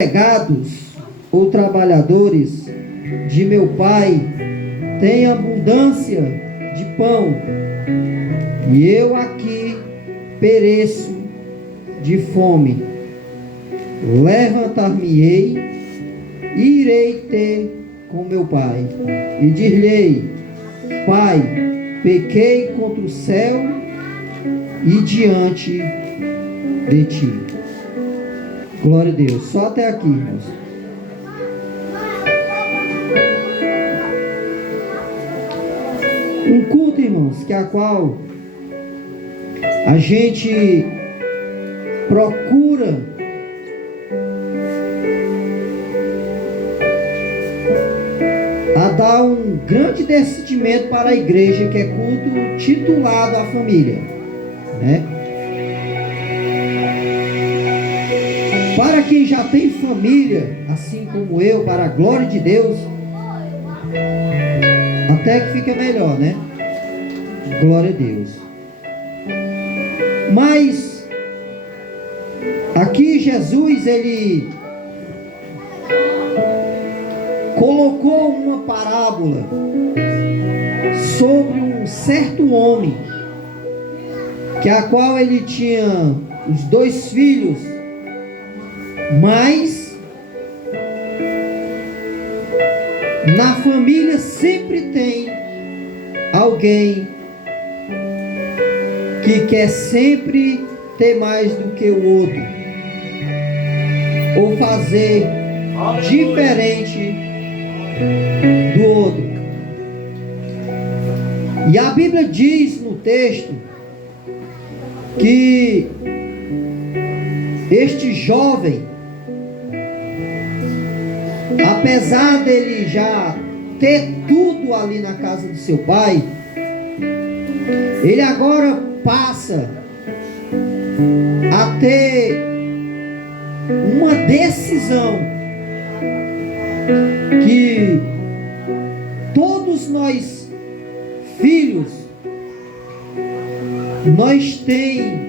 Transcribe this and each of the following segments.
empregados ou trabalhadores de meu pai têm abundância de pão, e eu aqui pereço de fome. Levantar-me-ei e irei ter com meu pai, e dir-lhe: Pai, pequei contra o céu e diante de ti. Glória a Deus. Só até aqui, irmãos. Um culto, irmãos, que a qual a gente procura a dar um grande decidimento para a igreja, que é culto titulado à família, né? Para quem já tem família, assim como eu, para a glória de Deus, até que fica melhor, né? Glória a Deus. Mas aqui Jesus, ele colocou uma parábola sobre um certo homem, que a qual ele tinha os 2 filhos, mas na família sempre tem alguém que quer sempre ter mais do que o outro, ou fazer diferente do outro. E a Bíblia diz no texto que este jovem, apesar dele já ter tudo ali na casa do seu pai, ele agora passa a ter uma decisão que todos nós, filhos, nós temos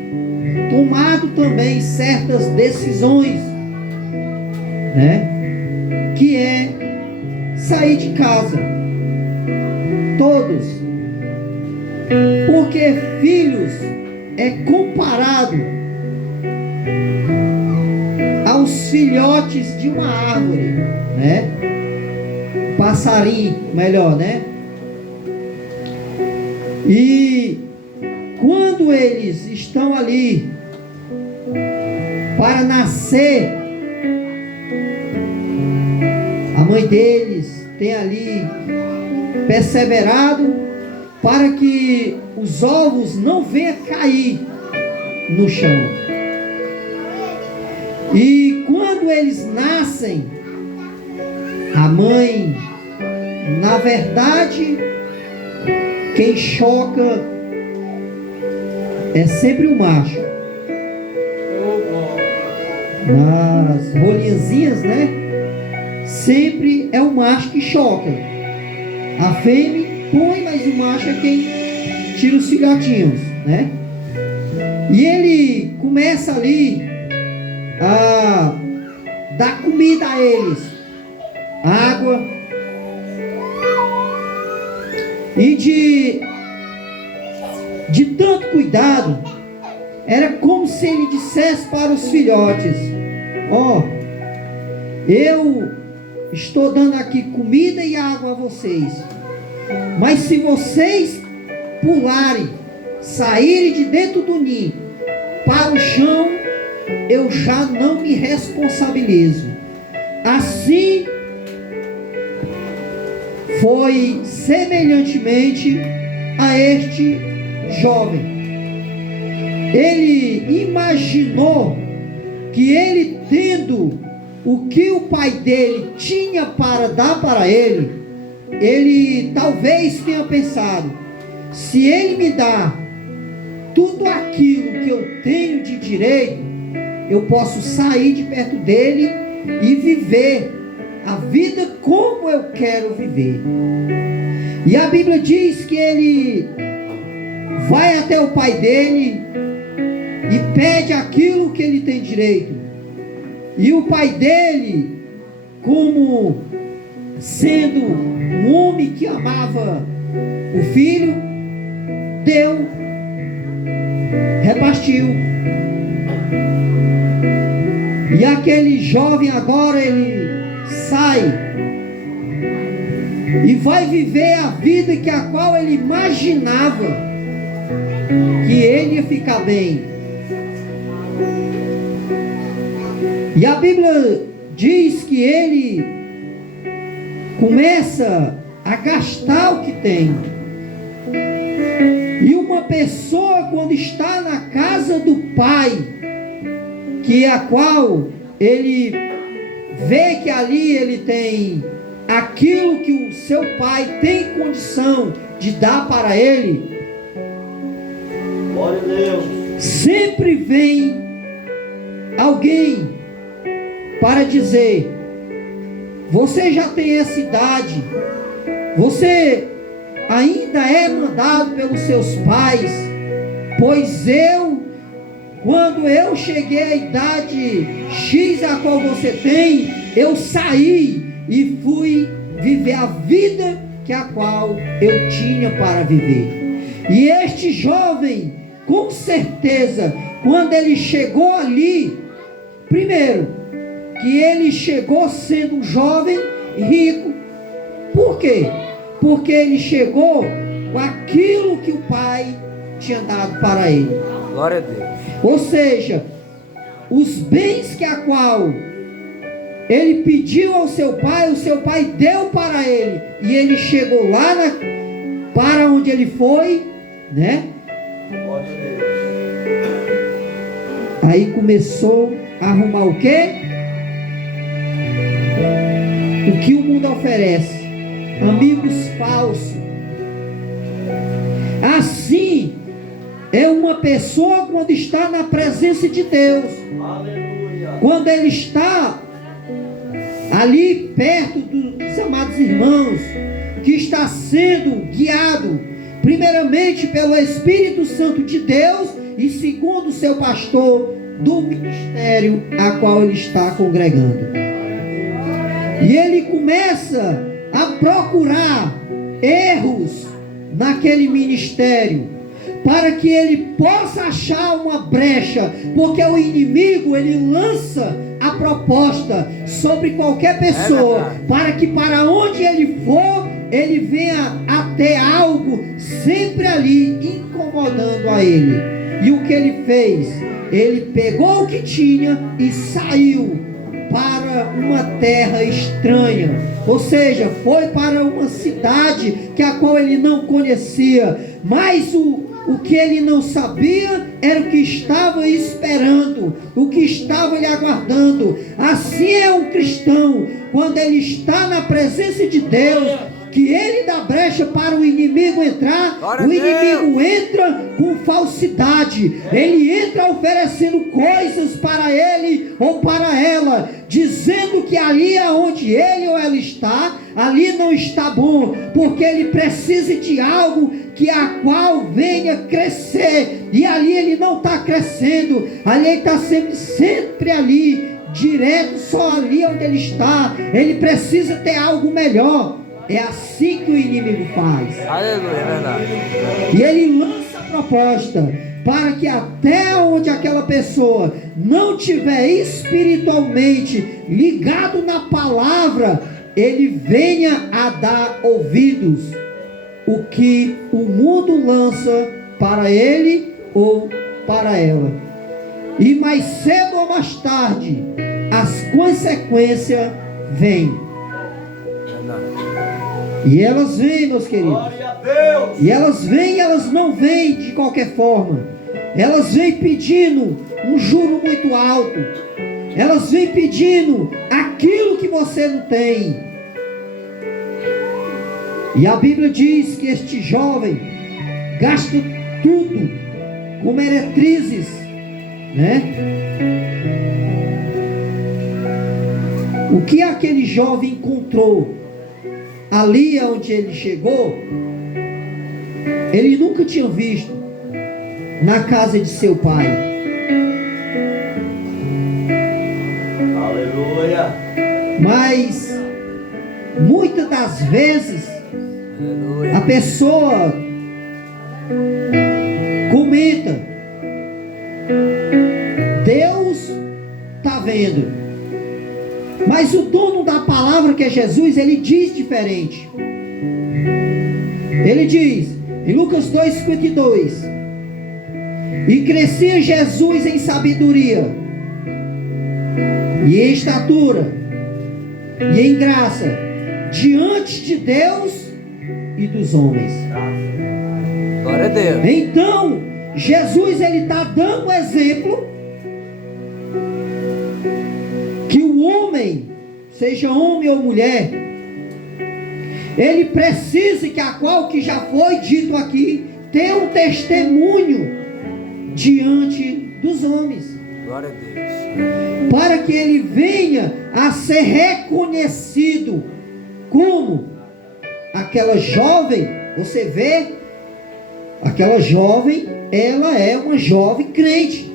tomado também certas decisões, né? Que é sair de casa. Todos. Porque filhos é comparado aos filhotes de uma árvore, né? Passarinho, melhor, né? E quando eles estão ali para nascer, a mãe deles tem ali perseverado para que os ovos não venham cair no chão. E quando eles nascem, a mãe, na verdade, quem choca é sempre o macho. Nas rolinhazinhas, né? Sempre é o macho que choca. A fêmea põe, mas o macho é quem tira os filhotinhos, né? E ele começa ali a dar comida a eles, água, e de tanto cuidado, era como se ele dissesse para os filhotes: ó, eu estou dando aqui comida e água a vocês, mas se vocês pularem, saírem de dentro do ninho para o chão, eu já não me responsabilizo. Assim foi semelhantemente a este jovem. Ele imaginou que ele, tendo o que o pai dele tinha para dar para ele, ele talvez tenha pensado: se ele me dá tudo aquilo que eu tenho de direito, eu posso sair de perto dele e viver a vida como eu quero viver. E a Bíblia diz que ele vai até o pai dele e pede aquilo que ele tem direito. E o pai dele, como sendo um homem que amava o filho, deu, repartiu. E aquele jovem agora ele sai e vai viver a vida que a qual ele imaginava que ele ia ficar bem. E a Bíblia diz que ele começa a gastar o que tem. E uma pessoa, quando está na casa do pai, que a qual ele vê que ali ele tem aquilo que o seu pai tem condição de dar para ele, glória a Deus, sempre vem alguém para dizer: você já tem essa idade, você ainda é mandado pelos seus pais, pois quando eu cheguei à idade X a qual você tem, eu saí e fui viver a vida que a qual eu tinha para viver. E este jovem, com certeza, quando ele chegou ali, primeiro, que ele chegou sendo um jovem rico. Por quê? Porque ele chegou com aquilo que o pai tinha dado para ele. glória a Deus. Ou seja, os bens que a qual ele pediu ao seu pai, o seu pai deu para ele. E ele chegou lá para onde ele foi, né? Glória a Deus. Aí começou a arrumar o quê? O que o mundo oferece. Amigos falsos. Assim é uma pessoa quando está na presença de Deus. Aleluia. Quando ele está ali perto dos amados irmãos, que está sendo guiado primeiramente pelo Espírito Santo de Deus e segundo o seu pastor do ministério a qual ele está congregando. E ele começa a procurar erros naquele ministério, para que ele possa achar uma brecha, porque o inimigo ele lança a proposta sobre qualquer pessoa, para que para onde ele for, ele venha a ter algo sempre ali incomodando a ele. E o que ele fez? Ele pegou o que tinha e saiu para uma terra estranha, ou seja, foi para uma cidade que a qual ele não conhecia, mas o que ele não sabia era o que estava esperando, o que estava lhe aguardando. Assim é um cristão, quando ele está na presença de Deus, que ele dá brecha para o inimigo entrar. O inimigo entra com falsidade, ele entra oferecendo coisas para ele ou para ela, dizendo que ali aonde ele ou ela está, ali não está bom, porque ele precisa de algo que a qual venha crescer, e ali ele não está crescendo, ali ele está sempre ali, direto, só ali onde ele está. Ele precisa ter algo melhor. É assim que o inimigo faz. Aleluia, é verdade. E ele lança a proposta para que até onde aquela pessoa não tiver espiritualmente ligado na palavra, ele venha a dar ouvidos o que o mundo lança para ele ou para ela. E mais cedo ou mais tarde, as consequências vêm. E elas vêm, meus queridos. Glória a Deus. E elas vêm, elas não vêm de qualquer forma. Elas vêm pedindo um juro muito alto. Elas vêm pedindo aquilo que você não tem. E a Bíblia diz que este jovem gasta tudo com meretrizes, né? O que aquele jovem encontrou ali onde ele chegou, ele nunca tinha visto na casa de seu pai. Mas muitas das vezes a pessoa comenta: Deus está vendo. Mas o dono da palavra, que é Jesus, ele diz diferente. Ele diz em Lucas 2,52: e crescia Jesus em sabedoria e em estatura e em graça diante de Deus e dos homens. Glória a Deus. Então Jesus, ele está dando um exemplo que o homem, seja homem ou mulher, ele precisa, que a qual que já foi dito aqui, ter um testemunho diante dos homens. Glória a Deus. Para que ele venha a ser reconhecido como aquela jovem. Você vê, aquela jovem, ela é uma jovem crente.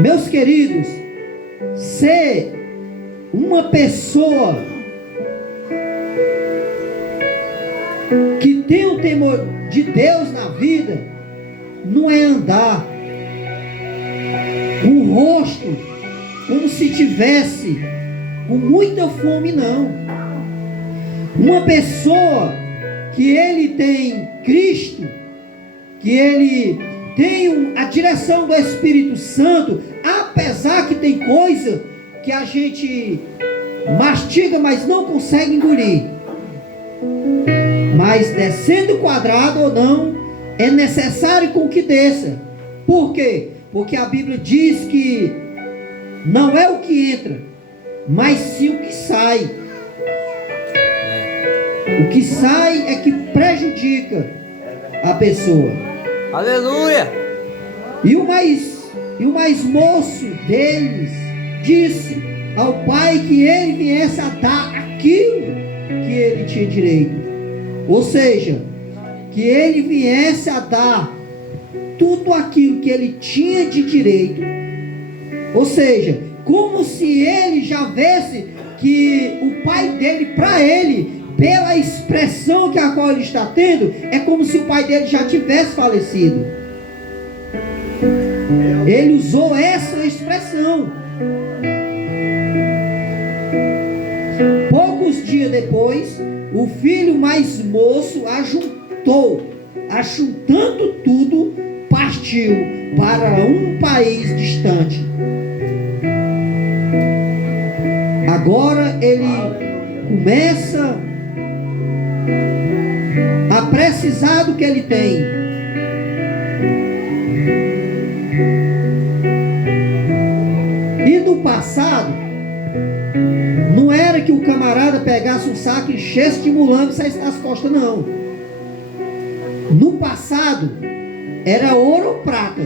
Meus queridos, ser uma pessoa que tem o temor de Deus na vida não é andar com o rosto como se tivesse com muita fome, não. Uma pessoa que ele tem Cristo, que ele tem a direção do Espírito Santo, apesar que tem coisa que a gente mastiga, mas não consegue engolir. Mas descendo quadrado ou não, é necessário com que desça. Por quê? Porque a Bíblia diz que não é o que entra, mas sim o que sai. O que sai é que prejudica a pessoa. Aleluia. E o mais moço deles disse ao pai que ele viesse a dar aquilo que ele tinha direito. Ou seja, que ele viesse a dar tudo aquilo que ele tinha de direito. Ou seja, como se ele já visse que o pai dele, para ele, pela expressão que a qual ele está tendo, é como se o pai dele já tivesse falecido. Ele usou essa expressão. Poucos dias depois, o filho mais moço ajuntando tudo, partiu para um país distante. Agora ele começa a precisar do que ele tem. E no passado, não era que o camarada pegasse um saco e enchesse de mulambo e saísse nas costas, não. No passado, era ouro ou prata,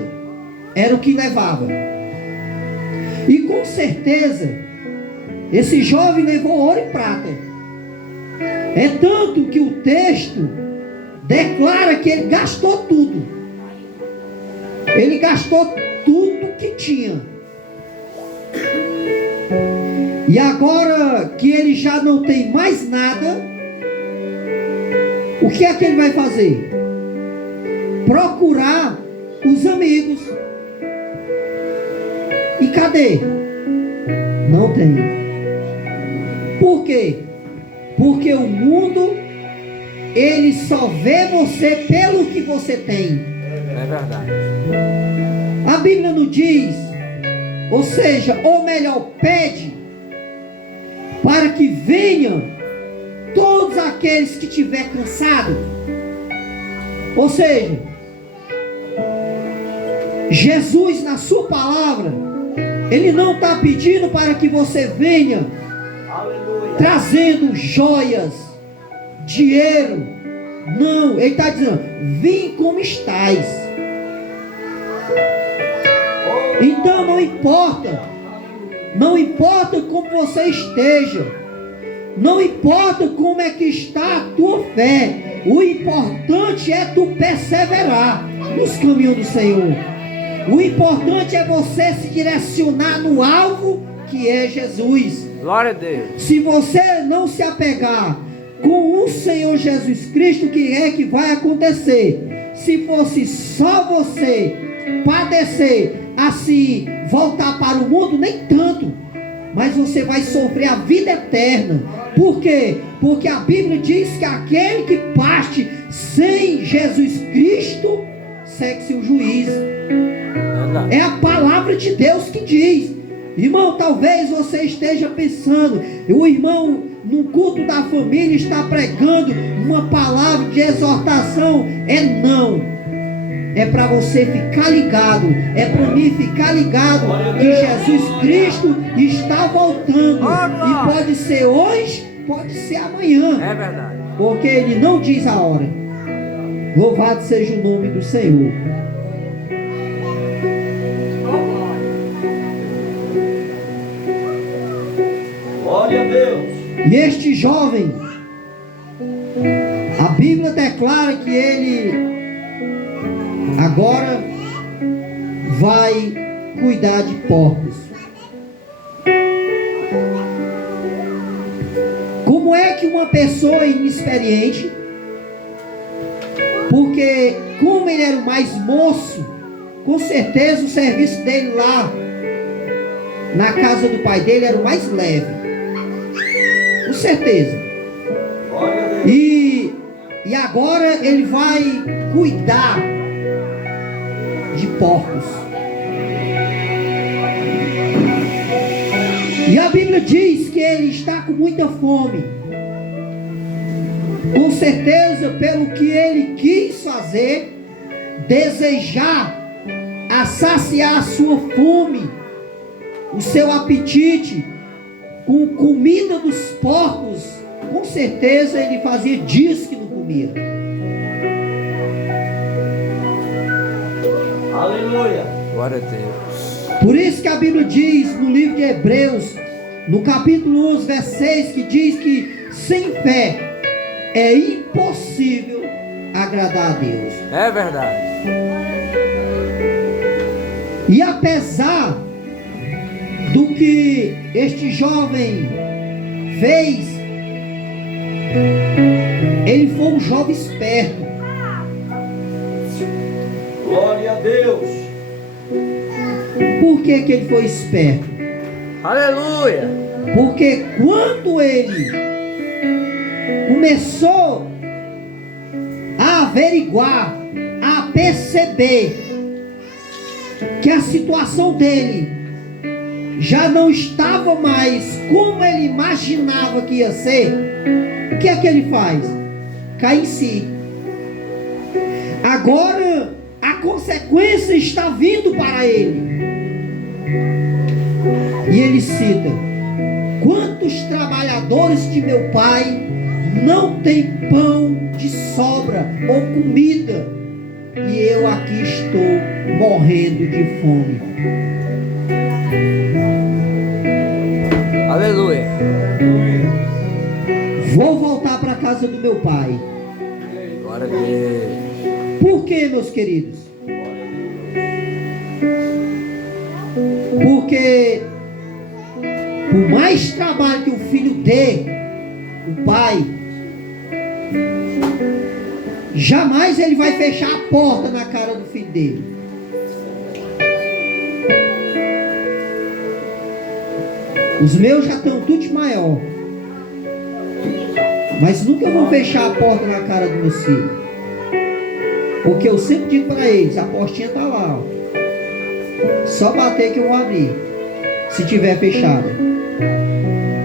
era o que levava. E com certeza, esse jovem levou ouro e prata. É tanto que o texto declara que ele gastou tudo. Ele gastou tudo que tinha. E agora que ele já não tem mais nada, o que é que ele vai fazer? Procurar os amigos. E cadê? Não tem. Por quê? Porque o mundo, ele só vê você pelo que você tem. É verdade. A Bíblia não diz, ou seja, ou melhor, pede para que venham todos aqueles que estiver cansado. Ou seja, Jesus, na sua palavra, ele não está pedindo para que você venha trazendo joias, dinheiro. Não, ele está dizendo: vim como estais. Então não importa como você esteja, não importa como é que está a tua fé, o importante é tu perseverar nos caminhos do Senhor. O importante é você se direcionar no alvo que é Jesus. Glória a Deus. Se você não se apegar com o Senhor Jesus Cristo, o que é que vai acontecer? Se fosse só você padecer, assim, voltar para o mundo, nem tanto, mas você vai sofrer a vida eterna. Por quê? Porque a Bíblia diz que aquele que parte sem Jesus Cristo, segue-se o juízo. É a palavra de Deus que diz. Irmão, talvez você esteja pensando, o irmão no culto da família está pregando uma palavra de exortação. Não, é para você ficar ligado, é para mim ficar ligado que Jesus Cristo está voltando, e pode ser hoje, pode ser amanhã. É verdade. Porque Ele não diz a hora. Louvado seja o nome do Senhor. Glória a Deus. E este jovem, a Bíblia declara que ele agora vai cuidar de porcos. Como é que uma pessoa inexperiente, porque como ele era o mais moço, com certeza o serviço dele lá na casa do pai dele era o mais leve, com certeza. E agora ele vai cuidar de porcos. E a Bíblia diz que ele está com muita fome. Com certeza, pelo que ele quis fazer, desejar a saciar a sua fome, o seu apetite, com comida dos porcos, com certeza ele fazia dias que não comia. Aleluia. Glória a Deus. Por isso que a Bíblia diz no livro de Hebreus, no capítulo 11, verso 6, que diz que sem fé é impossível agradar a Deus. É verdade. E apesar do que este jovem fez, ele foi um jovem esperto. Glória a Deus. Por que ele foi esperto? Aleluia. Porque quando ele começou a averiguar, a perceber que a situação dele já não estava mais como ele imaginava que ia ser, o que é que ele faz? Cai em si. Agora a consequência está vindo para ele. E ele cita: quantos trabalhadores de meu pai não têm pão de sobra ou comida, e eu aqui estou morrendo de fome. Aleluia. Vou voltar para a casa do meu pai. Glória a Deus. Por quê, meus queridos? Porque por mais trabalho que o filho dê, o pai, jamais ele vai fechar a porta na cara do filho dele. Os meus já estão tudo de maior, mas nunca vão fechar a porta na cara dos meus filhos. Porque eu sempre digo para eles: a portinha está lá, ó. Só bater que eu vou abrir, se tiver fechada.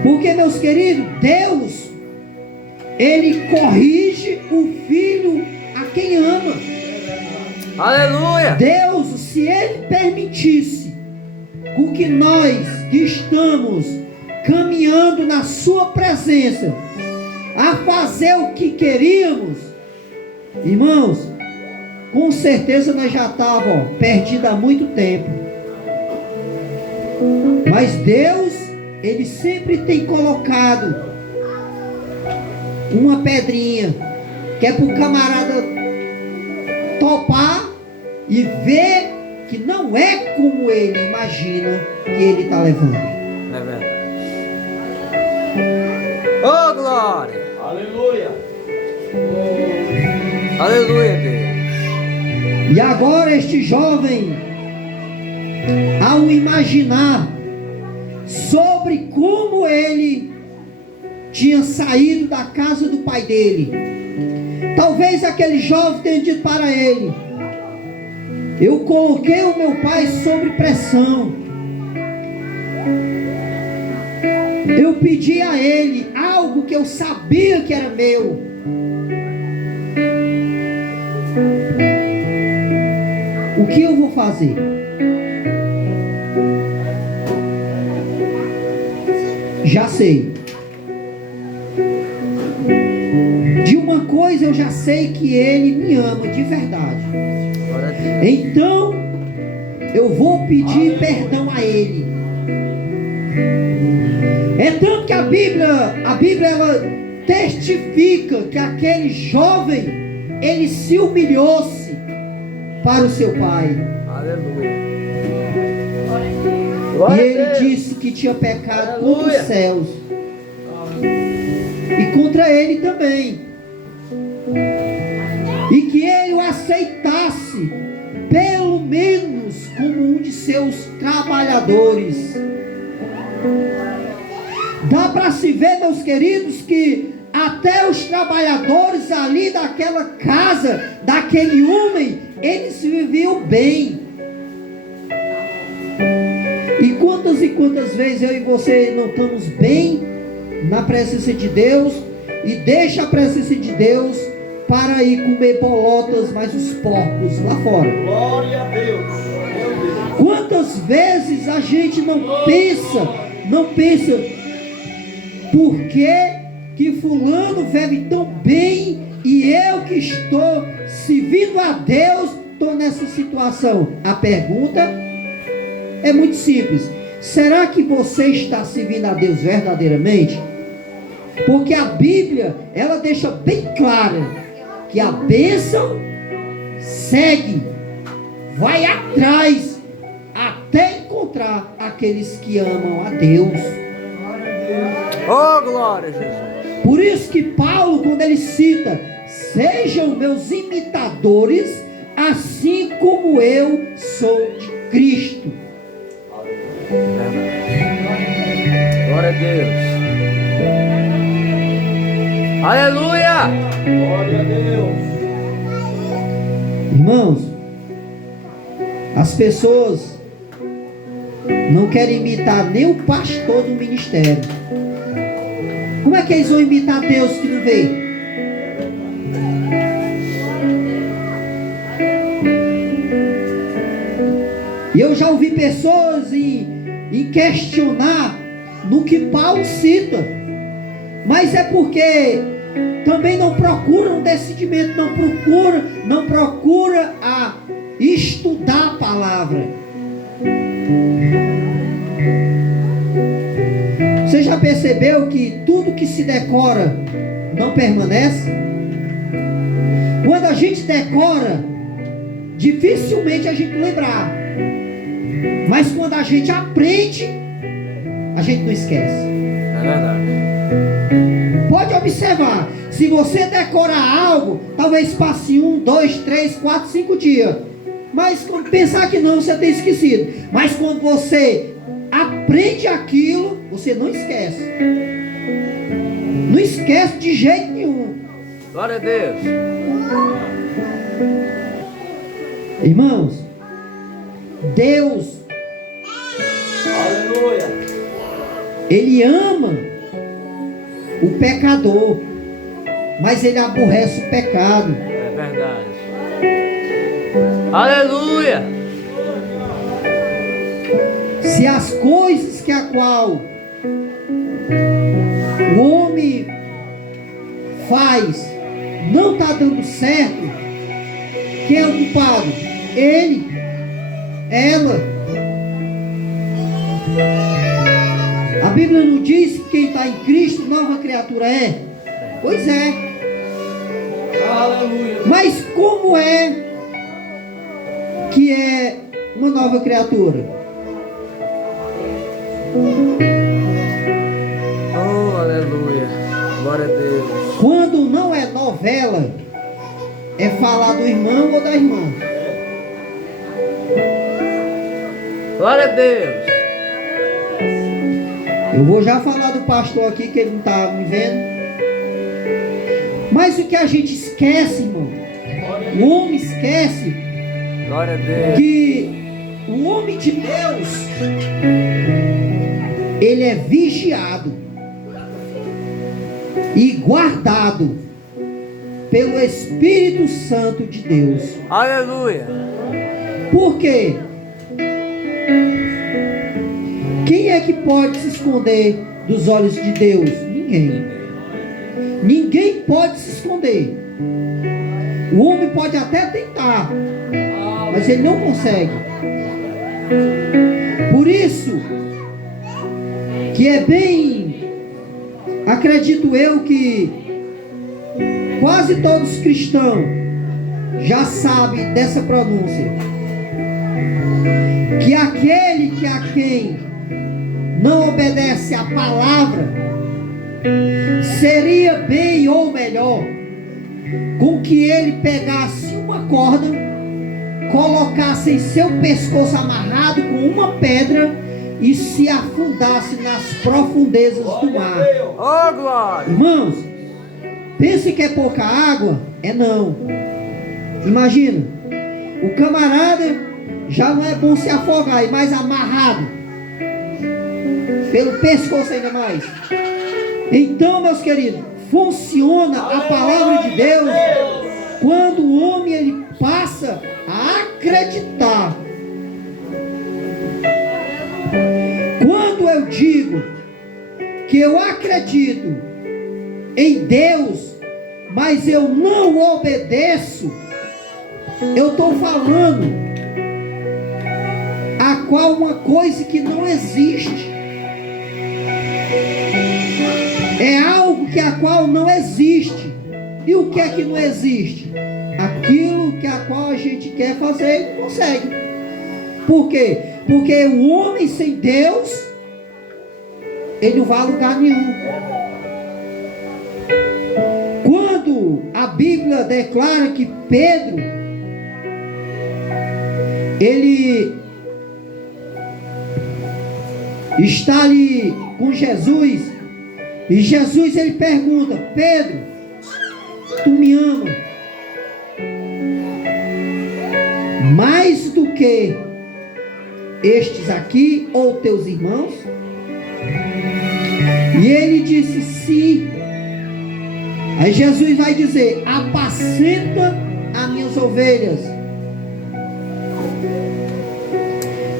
Porque, meus queridos, Deus, Ele corrige o filho a quem ama. Aleluia. Deus, se Ele permitisse com que nós que estamos caminhando na Sua presença a fazer o que queríamos, irmãos, com certeza nós já estávamos perdidos há muito tempo. Mas Deus, Ele sempre tem colocado uma pedrinha, que é para o camarada topar e ver que não é como ele imagina que ele está levando. É glória. Aleluia. Aleluia, Deus. E agora este jovem, ao imaginar sobre como ele tinha saído da casa do pai dele, talvez aquele jovem tenha dito para ele: eu coloquei o meu pai sob pressão, eu pedi a ele algo que eu sabia que era meu. O que eu vou fazer? Já sei. De uma coisa eu já sei, que ele me ama de verdade. Glória a Deus. Então eu vou pedir perdão a ele. É tanto que a Bíblia ela testifica que aquele jovem, ele se humilhou-se para o seu pai. Aleluia. E Glória a ele Deus. disse que tinha pecado contra Aleluia. os céus e contra ele também, e que ele o aceitasse pelo menos como um de seus trabalhadores. Dá para se ver, meus queridos, que até os trabalhadores ali daquela casa, daquele homem, eles viviam bem. E quantas vezes eu e você não estamos bem na presença de Deus, e deixa a presença de Deus para ir comer bolotas, mas os porcos lá fora. Glória a Deus. Meu Deus. Quantas vezes a gente não pensa, por que fulano vive tão bem e eu que estou servindo a Deus estou nessa situação? A pergunta é muito simples: será que você está servindo a Deus verdadeiramente? Porque a Bíblia, ela deixa bem clara que a bênção segue, vai atrás, até encontrar aqueles que amam a Deus. Oh, glória a Jesus. Por isso que Paulo, quando ele cita: sejam meus imitadores, assim como eu sou de Cristo. Glória a Deus. Aleluia. Glória a Deus. Irmãos, as pessoas não querem imitar nem o pastor do ministério. Como é que eles vão imitar Deus que não vê? E eu já ouvi pessoas em questionar no que Paulo cita, mas é porque também não procuram um decidimento, não procura a estudar a palavra. Você já percebeu que tudo que se decora não permanece? Quando a gente decora, dificilmente a gente lembrar. Mas quando a gente aprende, a gente não esquece. É verdade. Pode observar, se você decorar algo, talvez passe 1, 2, 3, 4, 5 dias. Mas quando pensar que não, você tem esquecido. Mas quando você aprende aquilo, você não esquece. Não esquece de jeito nenhum. Glória a Deus. Irmãos, Deus, Aleluia. Ele ama o pecador, mas Ele aborrece o pecado. É verdade. Aleluia. Se as coisas que a qual o homem faz não está dando certo, quem é o culpado? Ele, ela. A Bíblia não diz que quem está em Cristo nova criatura é? Pois é. Aleluia. Mas como é que é uma nova criatura? Oh, aleluia. Glória a Deus. Quando não é novela, é falar do irmão ou da irmã. Glória a Deus. Eu vou já falar do pastor aqui, que ele não está me vendo. Mas o que a gente esquece, irmão, o homem esquece Glória a Deus. que o homem de Deus, ele é vigiado e guardado pelo Espírito Santo de Deus. Aleluia. Por quê? Quem é que pode se esconder dos olhos de Deus? Ninguém. Ninguém pode se esconder. O homem pode até tentar, mas ele não consegue. Por isso que é bem, acredito eu, que quase todos os cristãos já sabem dessa pronúncia, que aquele que a quem não obedece à palavra, seria bem ou melhor com que ele pegasse uma corda, colocasse em seu pescoço amarrado com uma pedra e se afundasse nas profundezas do mar. Oh, glória. Irmãos, pense que é pouca água? É não. Imagina, o camarada já não é bom se afogar, e mais amarrado pelo pescoço ainda mais. Então, meus queridos, funciona a palavra de Deus quando o homem ele passa a acreditar. Quando eu digo que eu acredito em Deus, mas eu não obedeço, eu estou falando a qual uma coisa que não existe. É algo que a qual não existe. E o que é que não existe? Aquilo que a qual a gente quer fazer e não consegue. Por quê? Porque o homem sem Deus, ele não vai a lugar nenhum. Quando a Bíblia declara que Pedro, ele está ali com Jesus, e Jesus ele pergunta: Pedro, tu me ama mais do que estes aqui ou teus irmãos? E ele disse: sim. Aí Jesus vai dizer: apacenta as minhas ovelhas.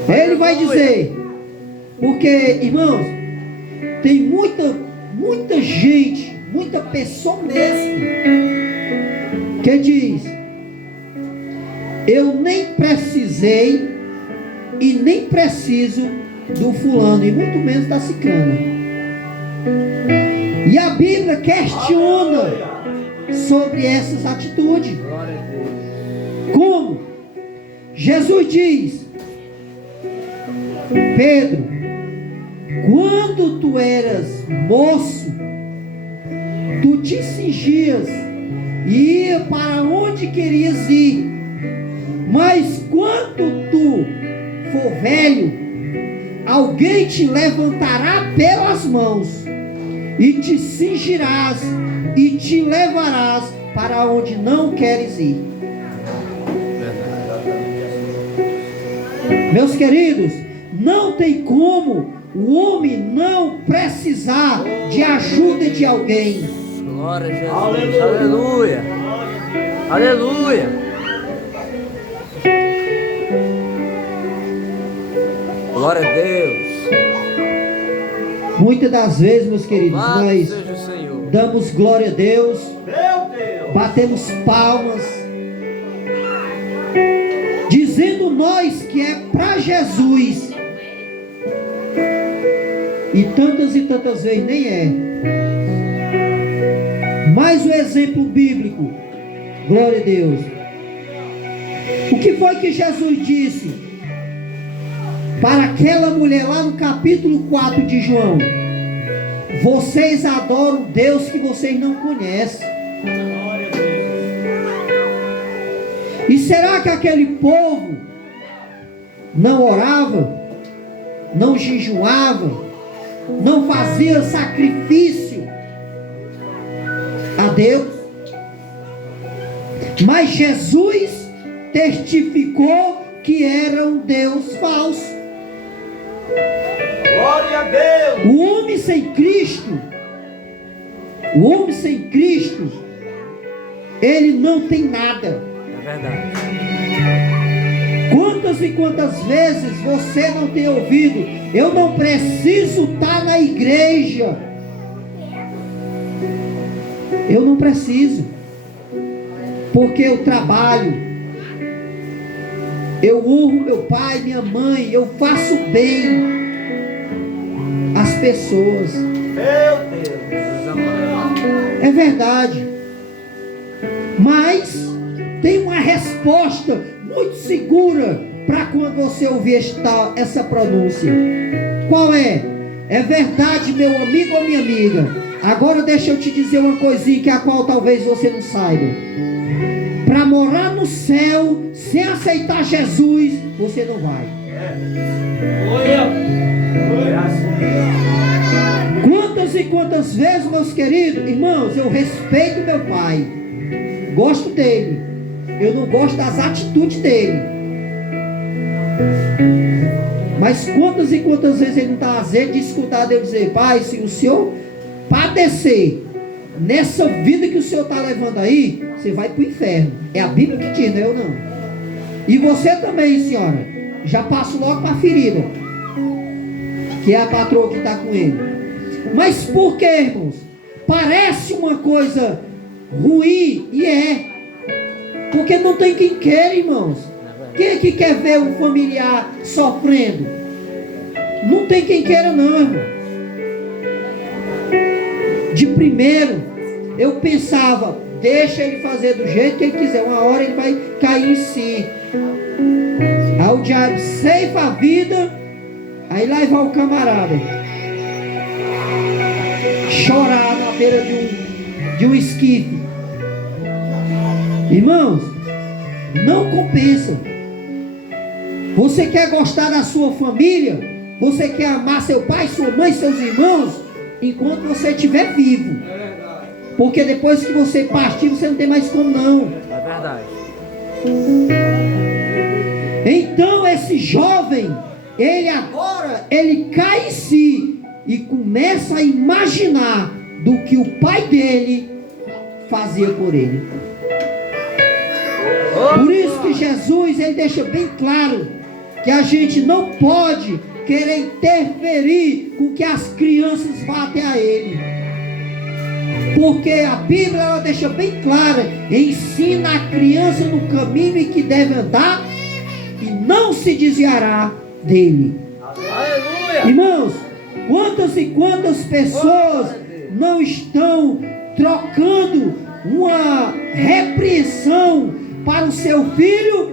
Ele vai dizer, porque, irmãos, tem muita gente, muita pessoa mesmo, que diz: eu nem precisei e nem preciso do fulano, e muito menos da ciclana. E a Bíblia questiona sobre essas atitudes. Como? Jesus diz: Pedro, quando tu eras moço, tu te cingias e ia para onde querias ir. Mas quando tu for velho, alguém te levantará pelas mãos e te cingirás e te levarás para onde não queres ir. Meus queridos, não tem como o homem não precisar de ajuda de alguém. Glória a Jesus. Aleluia. Aleluia. Glória a Deus. Muitas das vezes, meus queridos, Louvado nós seja o Senhor. damos glória a Deus, Meu Deus. batemos palmas, dizendo nós que é para Jesus. E tantas vezes nem é. Mas o exemplo bíblico, glória a Deus. O que foi que Jesus disse para aquela mulher lá no capítulo 4 de João? Vocês adoram Deus que vocês não conhecem. Glória a Deus. E será que aquele povo não orava, não jejuava, não fazia sacrifício a Deus? Mas Jesus testificou que era um Deus falso. Glória a Deus. O homem sem Cristo, ele não tem nada. É verdade. Quantas e quantas vezes você não tem ouvido: eu não preciso estar na igreja, eu não preciso, porque eu trabalho, eu honro meu pai, minha mãe, eu faço bem às pessoas. Meu Deus. Jesus amado. É verdade, mas tem uma resposta muito segura para quando você ouvir essa pronúncia. Qual é? É verdade, meu amigo ou minha amiga. Agora deixa eu te dizer uma coisinha que a qual talvez você não saiba. Para morar no céu sem aceitar Jesus, você não vai. Glória. Quantas e quantas vezes, meus queridos irmãos, eu respeito meu pai, gosto dele, eu não gosto das atitudes dele, mas quantas e quantas vezes ele não está azedo de escutar eu dizer: pai, se o senhor padecer nessa vida que o senhor está levando aí, você vai para o inferno. É a Bíblia que diz, não é eu não. E você também, senhora, já passo logo para a ferida, que é a patroa que está com ele. Mas por que, irmãos? Parece uma coisa ruim, e é, porque não tem quem queira, irmãos. Quem é que quer ver um familiar sofrendo? Não tem quem queira não, irmão. De primeiro eu pensava: deixa ele fazer do jeito que ele quiser, uma hora ele vai cair em si. Aí o diabo ceifa a vida, aí lá vai o camarada chorar na beira de um esquife. Irmãos, não compensa. Você quer gostar da sua família, você quer amar seu pai, sua mãe, seus irmãos, enquanto você estiver vivo. Porque depois que você partir, você não tem mais como não. É verdade. Então esse jovem, ele cai em si e começa a imaginar do que o pai dele fazia por ele. Por isso que Jesus, ele deixa bem claro que a gente não pode querer interferir com que as crianças vá até a ele. Porque a Bíblia, ela deixa bem clara: ensina a criança no caminho em que deve andar e não se desviará dele. Aleluia. Irmãos, quantas e quantas pessoas não estão trocando uma repreensão para o seu filho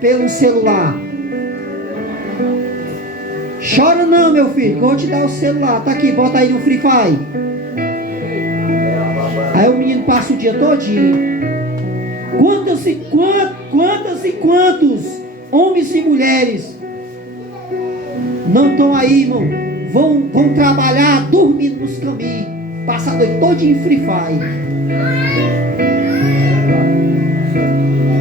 pelo celular? Chora não, meu filho, que eu vou te dar o celular. Tá aqui, bota aí no Free Fire. Aí o menino passa o dia todinho. Quantos e quantos homens e mulheres não estão aí, irmão? Vão trabalhar dormindo nos caminhos, passar a noite todinho em Free Fire.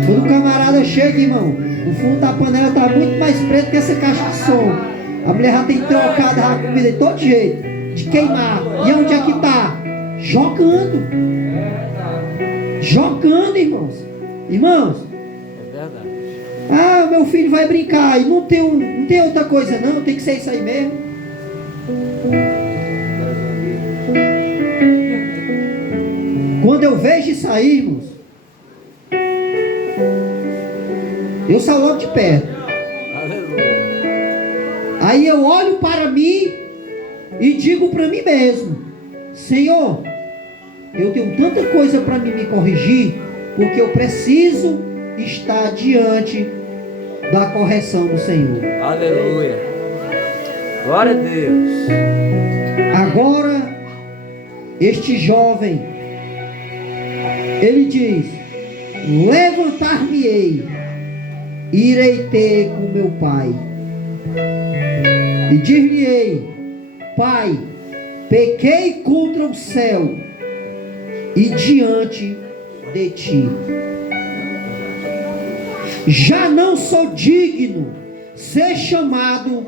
Quando o camarada chega, irmão, o fundo da panela está muito mais preto que essa caixa de som. A mulher já tem trocado a comida de todo jeito, de queimar. E onde é que está? Jogando. Jogando, irmãos. Irmãos. É verdade. Ah, meu filho vai brincar. E não tem outra coisa não, tem que ser isso aí mesmo. Quando eu vejo isso aí, irmãos, eu saio logo de perto. Aleluia. Aí eu olho para mim e digo para mim mesmo: Senhor, eu tenho tanta coisa para mim me corrigir, porque eu preciso estar diante da correção do Senhor. Aleluia. Glória a Deus. Agora este jovem, ele diz: levantar-me-ei, irei ter com meu pai, e dir-lhe-ei: Pai, pequei contra o céu e diante de ti. Já não sou digno ser chamado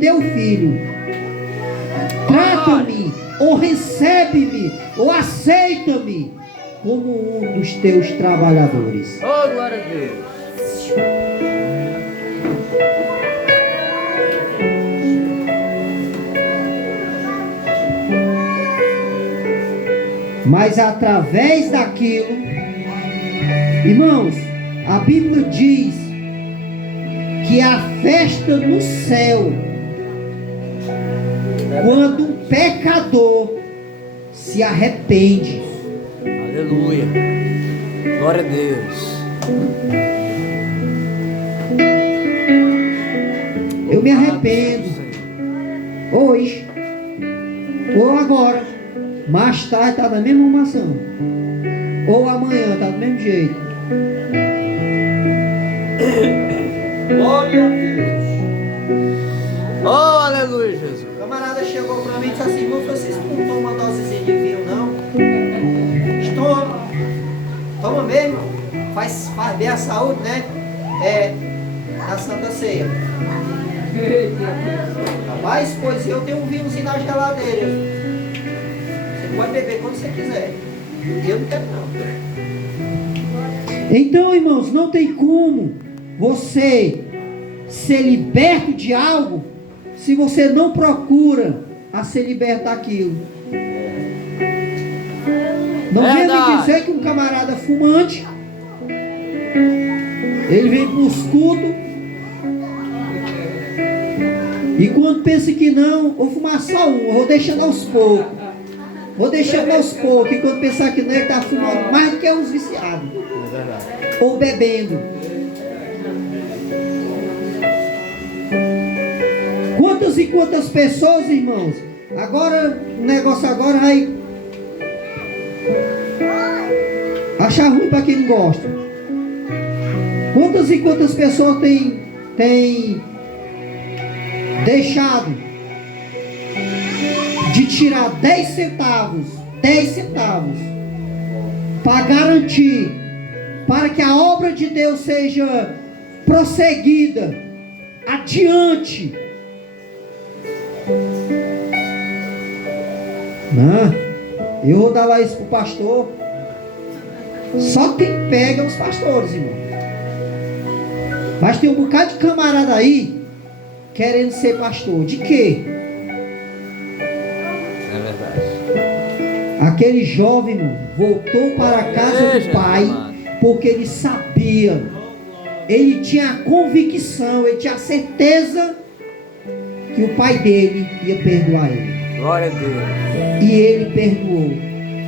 teu filho. Trata-me, ou recebe-me, ou aceita-me como um dos teus trabalhadores. Oh, glória a Deus. Mas através daquilo, irmãos, a Bíblia diz que a festa no céu, quando um pecador se arrepende. Aleluia. Glória a Deus. Eu me arrependo hoje ou agora, mais tarde está na mesma arrumação, ou amanhã está do mesmo jeito. Glória a Deus. Oh, aleluia, Jesus. O camarada chegou para mim e disse assim: irmão Francisco, não toma uma dosezinha de vinho, não? Toma. Toma mesmo. Faz bem à saúde, né? Na Santa Ceia. Rapaz, pois eu tenho um vinhozinho na geladeira. Você pode beber quando você quiser. Eu não quero, não. Então, irmãos, não tem como você ser liberto de algo se você não procura a ser liberto daquilo. Não venha me dizer que um camarada fumante, ele vem para os cultos, e quando pensa que não, vou fumar só um, vou deixando aos poucos. E quando pensar que não, ele está fumando mais do que uns viciados. É verdade. Ou bebendo. Quantas e quantas pessoas, irmãos, agora, o negócio agora vai achar ruim para quem não gosta. Quantas e quantas pessoas têm deixado de tirar 10 centavos para garantir, para que a obra de Deus seja prosseguida adiante. Não, eu vou dar lá isso pro pastor. Só quem pega os pastores, irmão. Mas tem um bocado de camarada aí querendo ser pastor. De quê? É verdade. Aquele jovem, irmão, voltou para a casa do pai, porque ele sabia, ele tinha a convicção, ele tinha a certeza que o pai dele ia perdoar ele. Glória a Deus. E ele perdoou,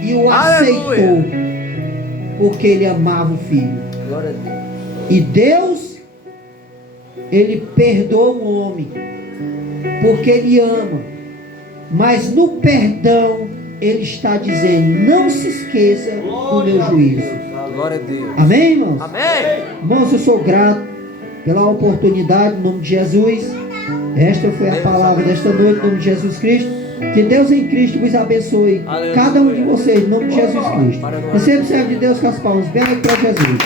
e o aceitou, porque ele amava o filho. Glória a Deus. E Deus, ele perdoa o homem, porque ele ama. Mas no perdão, ele está dizendo: não se esqueça do meu juízo. Glória a Deus. Amém, irmãos? Amém. Irmãos, eu sou grato pela oportunidade, em nome de Jesus. Esta foi a palavra desta noite, em nome de Jesus Cristo. Que Deus em Cristo vos abençoe. Aleluia. Cada um de vocês, em nome de Jesus Cristo. Para nós. Receba o servo de Deus com as palmas bem aí para Jesus.